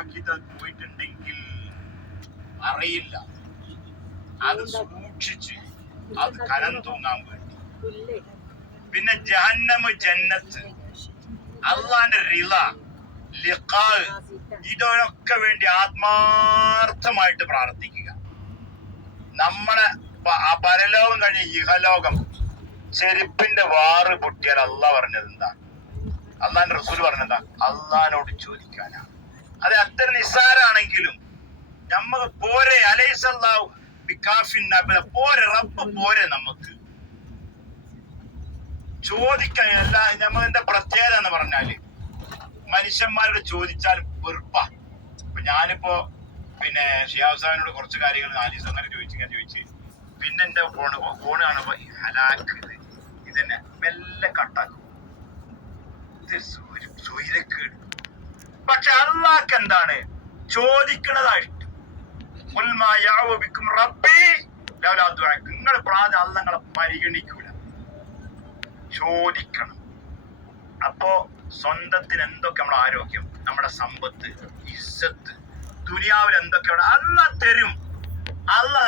അത് പോയിട്ടുണ്ടെങ്കിൽ അറിയില്ല. അത് സൂക്ഷിച്ച് അത് കനം തൂങ്ങാൻ വേണ്ടി. പിന്നെ ജഹന്നമ് ജന്നത്ത്. അള്ളാന്റെ റില ലിഖാ ഇതിനൊക്കെ വേണ്ടി ആത്മാർത്ഥമായിട്ട് പ്രാർത്ഥിക്കുക. നമ്മളെ പരലോകം കഴിഞ്ഞ ഇഹലോകം ചെരുപ്പിന്റെ വാറ് പൊട്ടിയാൽ അല്ല പറഞ്ഞത് എന്താ? അള്ളാന്റെ റസൂൽ പറഞ്ഞെന്താ അള്ളഹാനോട് ചോദിക്കാനാണ്. അത് അത്ര നിസ്സാരാണെങ്കിലും നമ്മക്ക് പോരെ അലൈസല്ലാഹു ബികാഫിൻ പോരെ റബ്ബ് പോരെ നമുക്ക്. ചോദിക്കാൻ എല്ലാ നമ്മളെന്റെ പ്രത്യേകത എന്ന് പറഞ്ഞാൽ മനുഷ്യന്മാരോട് ചോദിച്ചാൽ വെറുപ്പാ. ഇപ്പൊ ഞാനിപ്പോ പിന്നെ ഷിയാബ് സാഹിനോട് കുറച്ച് കാര്യങ്ങൾ നാല് ദിവസം അങ്ങനെ ചോദിച്ചു ഞാൻ ചോദിച്ച് പിന്നെ എന്റെ ഫോണ് ഫോൺ കാണുമ്പോ ഹലാക്ക് ഇത്. ഇതന്നെ മെല്ലെ കട്ടാക്കും ഇത് പക്ഷെ അള്ളാഹ് എന്താണ് ബിക്കും റബ്ബി. നിങ്ങൾ പ്രാർത്ഥന അല്ല നിങ്ങളെ പരിഗണിക്കൂല. ചോദിക്കണം. അപ്പോ സ്വന്തത്തിന് എന്തൊക്കെ നമ്മുടെ ആരോഗ്യം? നമ്മുടെ സമ്പത്ത് ഇസ്സത്ത് ദുനിയാവിൽ എന്തൊക്കെയാണ്? അല്ല തരും. അല്ല